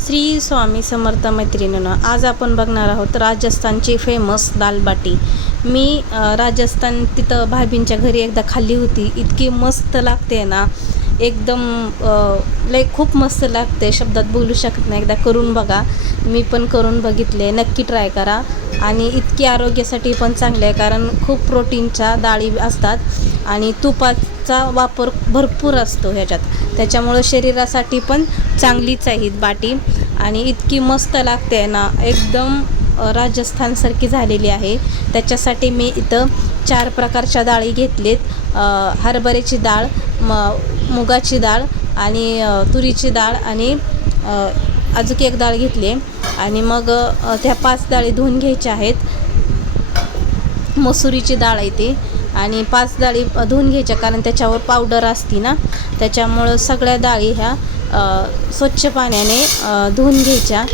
श्री स्वामी समर्थ मैत्रिणींनो, आज आपण बघणार आहोत राजस्थानची फेमस दाल बाटी। मी राजस्थान तिथं भाभींच्या घरी एकदा खाल्ली होती। इतकी मस्त लागते ना, एकदम लय खूप मस्त लागते, शब्दात बोलू शकत नाही। एकदा करून बघा, मी पण करून बघितले, नक्की ट्राय करा। आणि इतकी आरोग्यासाठी पण चांगले आहे, कारण खूप प्रोटीनच्या डाळी असतात आणि तुपाचा वापर भरपूर असतो ह्याच्यात, त्याच्यामुळे शरीरासाठी पण चांगलीच आहे ही बाटी। आणि इतकी मस्त लागते ना, एकदम राजस्थानसारखी झालेली आहे। त्याच्यासाठी मी इथं 4 प्रकारच्या डाळी घेतलेत। हरभऱ्याची डाळ, मुगाची डाळ आणि तुरीची डाळ आणि अजून एक डाळ घेतली। आणि मग त्या 5 डाळी धुवून घ्यायच्या आहेत। मसुरीची डाळ आहे ती, आणि 5 डाळी धुवून घ्यायच्या, कारण त्याच्यावर पावडर असते ना, त्याच्यामुळं सगळ्या डाळी ह्या स्वच्छ पाण्याने धुवून घ्यायच्या।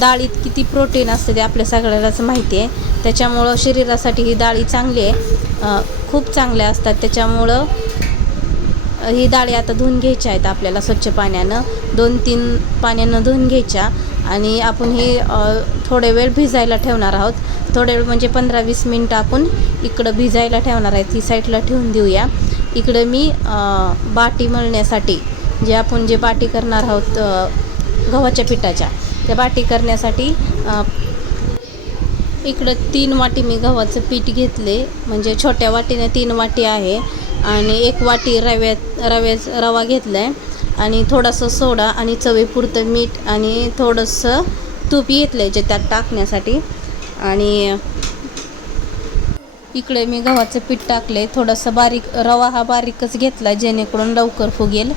डाळीत किती प्रोटीन असते ते आपल्या सगळ्यालाच माहिती आहे, त्याच्यामुळं शरीरासाठी ही डाळी चांगली आहे, खूप चांगल्या असतात। त्याच्यामुळं ही डाळी आता धुवून घ्यायच्या आहेत आपल्याला स्वच्छ पाण्यानं, 2-3 पाण्यानं धुवून घ्यायच्या। आणि आपण ही थोडे वेळ भिजायला ठेवणार आहोत। थोडे वेळ म्हणजे 15-20 मिनटं आपण इकडं भिजायला ठेवणार आहे, ती साईडला ठेवून देऊया। इकडं मी बाटी मळण्यासाठी जे बाटी करणार आहोत गव्हाच्या पिठाच्या, त्या बाटी करण्यासाठी इकडं 3 वाटी मी गव्हाचं पीठ घेतले, म्हणजे छोट्या वाटीने 3 वाटी आहे। आणि 1 वाटी रवा घेतला आहे, आणि थोडंसं सोडा आणि चवीपुरतं मीठ आणि थोडंसं तूप घेतलं आहे जे त्यात टाकण्यासाठी। आणि इकडे मी गव्हाचं पीठ टाकले, थोडंसं बारीक रवा हा बारीकच घेतला जेणेकरून लवकर फुगेल।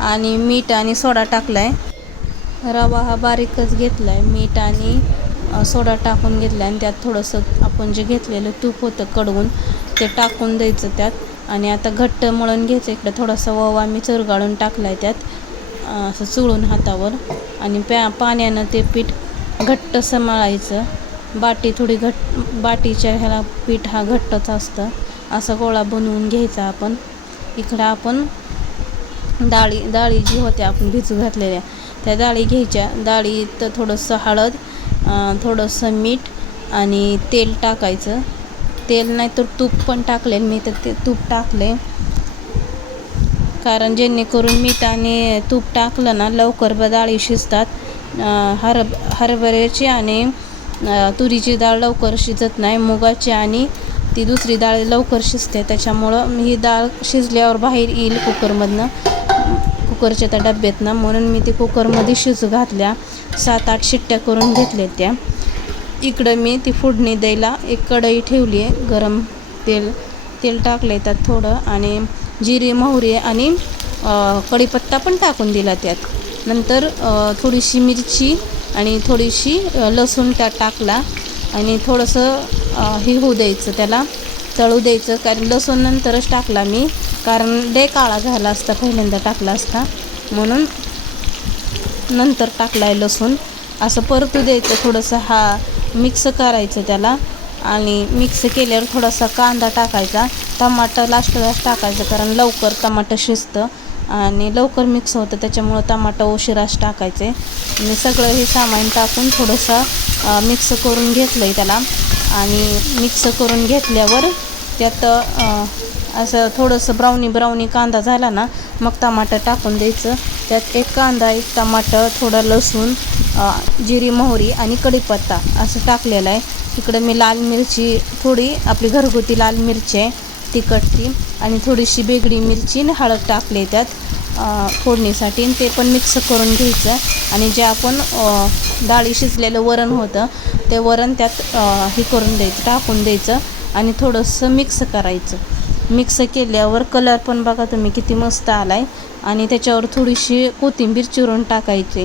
आणि मीठ आणि सोडा टाकला आहे, रवा हा बारीकच घेतला आहे, मीठ आणि सोडा टाकून घेतला आहे। आणि त्यात थोडंसं आपण जे घेतलेलं तूप होतं कडवून ते टाकून द्यायचं त्यात। आणि आता घट्ट मळून घ्यायचं। इकडे थोडासा ओवा मी चुरगाळून टाकला आहे त्यात, असं चुळून हातावर, आणि पाण्यानं ते पीठ घट्टसं मळायचं। बाटी थोडी बाटीच्या ह्याला पीठ हा घट्टच असतं, असा गोळा बनवून घ्यायचा आपण। इकडं आपण डाळी जी होत्या आपण भिजू घातलेल्या, त्या डाळी घ्यायच्या। डाळीत थोडंसं हळद, थोडंसं मीठ आणि तेल टाकायचं। तेल नाही तर तूप पण टाकले, मी तर ते तूप टाकले, कारण जेणेकरून मीठ आणि तूप टाकलं ना लवकर डाळी शिजतात। हरभऱ्याची आणि तुरीची डाळ लवकर शिजत नाही, मुगाची आणि ती दुसरी डाळ लवकर शिजते, त्याच्यामुळं ही डाळ शिजल्यावर बाहेर येईल कुकरच्या त्या डब्यातनं, म्हणून मी ती कुकरमध्ये शिजू घातल्या। 7-8 शिट्ट्या करून घेतल्या त्या। इकडं मी ती फोडणी द्यायला एक कढई ठेवली आहे, गरम तेल टाकलं आहे त्यात थोडं, आणि जिरी, मोहरी आणि कढीपत्ता पण टाकून दिला त्यात। नंतर थोडीशी मिरची आणि थोडीशी लसूण त्यात टाकला, आणि थोडंसं हे होऊ द्यायचं, त्याला तळू द्यायचं, कारण लसूण नंतरच टाकला मी, कारण लय काळा झाला असता पहिल्यांदा टाकला असता, म्हणून नंतर टाकला आहे लसूण। असं परतू द्यायचं, थोडंसं मिक्स करायचं त्याला। आणि मिक्स केल्यावर थोडासा कांदा टाकायचा, टमाटर लास्ट टाकायचं, कारण लवकर टमाटर शिजतं आणि लवकर मिक्स होतं, त्याच्यामुळं टमाटर उशिराच टाकायचे। आणि सगळं हे सामान टाकून थोडंसं मिक्स करून घेतलं आहे त्याला। आणि मिक्स करून घेतल्यावर त्यात असं थोडंसं ब्राउनी कांदा झाला ना, मग टमाटर टाकून द्यायचं। त्यात 1 कांदा, 1 टमाटर, थोडं लसूण, जिरी, मोहरी आणि कढीपत्ता असं टाकलेलं आहे। इकडं मी लाल मिरची, थोडी आपली घरगुती लाल मिरची आहे तिखट ती, आणि थोडीशी बेगडी मिरची आणि हळद टाकले त्यात फोडणीसाठी, आणि ते पण मिक्स करून घ्यायचं। आणि जे आपण डाळी शिजलेलं वरण होतं ते वरण त्यात हे करून द्यायचं, टाकून द्यायचं, आणि थोडंसं मिक्स करायचं। मिक्स केल्यावर कलर पण बघा तुम्ही किती मस्त आला आहे। आणि त्याच्यावर थोडीशी कोथिंबीर चिरून टाकायची।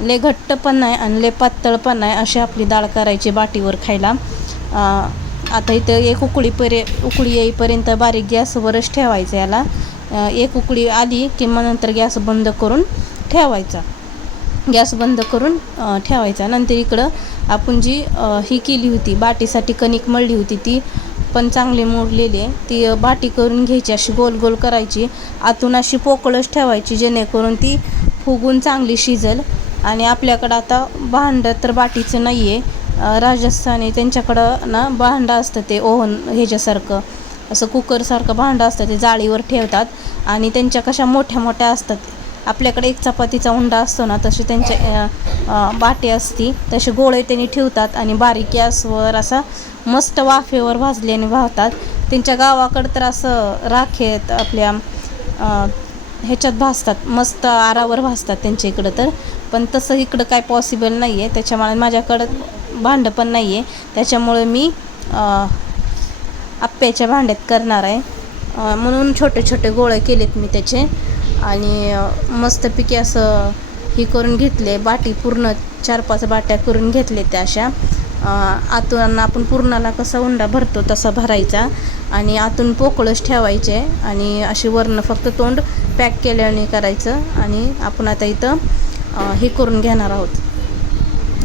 लय घट्ट पण नाही आणि लय पातळ पण नाही, अशी आपली डाळ करायची बाटीवर खायला। आता इथं एक उकळी येईपर्यंत बारीक गॅसवरच ठेवायचं याला। एक उकळी आली की मग नंतर गॅस बंद करून ठेवायचा, नंतर इकडं आपण जी ही केली होती बाटीसाठी कणिक मळली होती, ती पण चांगली मोडलेली आहे, ती बाटी करून घ्यायची, अशी गोल गोल करायची, आतून अशी पोकळच ठेवायची, जेणेकरून ती फुगून चांगली शिजेल। आणि आपल्याकडं आता भांडं तर बाटीचं नाही आहे. राजस्थानी त्यांच्याकडं ना भांडं असतं ते ओव्हन ह्याच्यासारखं, असं कुकरसारखं भांडं असतं, ते जाळीवर ठेवतात आणि त्यांच्या कशा मोठ्या मोठ्या असतात. आपल्याकडे एक चपातीचा उंडा असतो ना, तशी त्यांच्या बाटी असती, तसे गोळे त्यांनी ठेवतात आणि बारीक गॅसवर असा मस्त वाफेवर भाजल्याने भावतात. त्यांच्या गावाकडं तर असं राखेत आपल्या ह्याच्यात भाजतात, मस्त आरावर भाजतात त्यांच्या इकडं तर. पण तसं इकडं काय पॉसिबल नाही आहे, त्याच्यामुळे माझ्याकडं भांडं पण नाही आहे. त्याच्यामुळं मी आप्याच्या भांड्यात करणार आहे. म्हणून छोटे छोटे गोळे केलेत मी त्याचे आणि मस्तपैकी असं हे करून घेतले. बाटी पूर्ण 4-5 बाट्या करून घेतले त्या अशा. आतून आपण पुरणाला कसा उंडा भरतो तसा भरायचा आणि आतून पोकळच ठेवायचे आणि अशी वरनं फक्त तोंड पॅक केल्याने करायचं. आणि आपण आता इथं हे करून घेणार आहोत,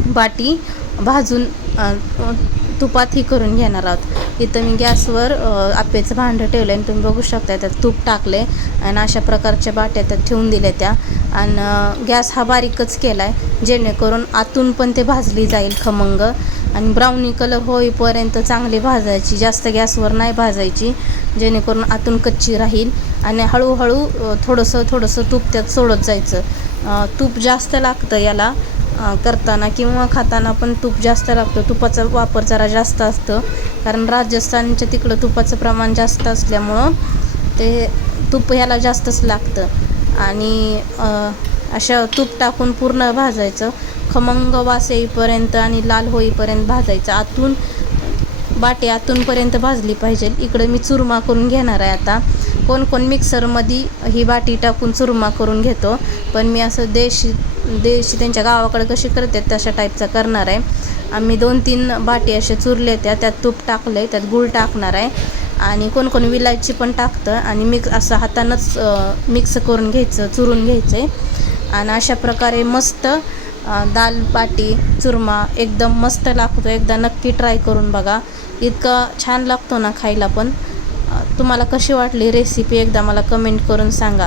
बाटी भाजून तुपात ही करून घेणार आहोत. इथं मी गॅसवर आप्याचं भांडं ठेवलं आणि तुम्ही बघू शकता त्यात तूप टाकले आणि अशा प्रकारच्या बाट्या त्यात ठेवून दिल्या त्या. आणि गॅस हा बारीकच केला आहे जेणेकरून आतून पण ते भाजली जाईल खमंग. आणि ब्राउनी कलर होईपर्यंत चांगली भाजायची, जास्त गॅसवर नाही भाजायची, जेणेकरून आतून कच्ची राहील. आणि हळूहळू थोडंसं तूप त्यात सोडत जायचं. तूप जास्त लागतं याला करताना किंवा खाताना पण तूप जास्त लागतं. तुपाचा वापर जरा जास्त असतं, कारण राजस्थानच्या तिकडं तुपाचं प्रमाण जास्त असल्यामुळं ते तूप ह्याला जास्तच लागतं. आणि अशा तूप टाकून पूर्ण भाजायचं, खमंग वास येईपर्यंत आणि लाल होईपर्यंत भाजायचं. बाटी आतूनपर्यंत भाजली पाहिजे. इकडं मी चुरमा करून घेणार आहे आता. कोण मिक्सरमध्ये ही बाटी टाकून चुरमा करून घेतो, पण मी असं देशी त्यांच्या गावाकडे कशी करतात तशा टाईपचा करणार आहे. आम्ही 2-3 बाटी असे चुरले त्यात तूप टाकलं आहे, त्यात गूळ टाकणार आहे आणि कोण विलायची पण टाकतं आणि असं हातानंच मिक्स करून घ्यायचं, चुरून घ्यायचं आहे. आणि अशा प्रकारे मस्त दाल बाटी चुरमा एकदम मस्त लागतो. एकदा नक्की ट्राय करून बघा, इतका छान लागतो ना खायला पण. तुम्हाला कशी वाटली रेसिपी एकदा मला कमेंट करून सांगा.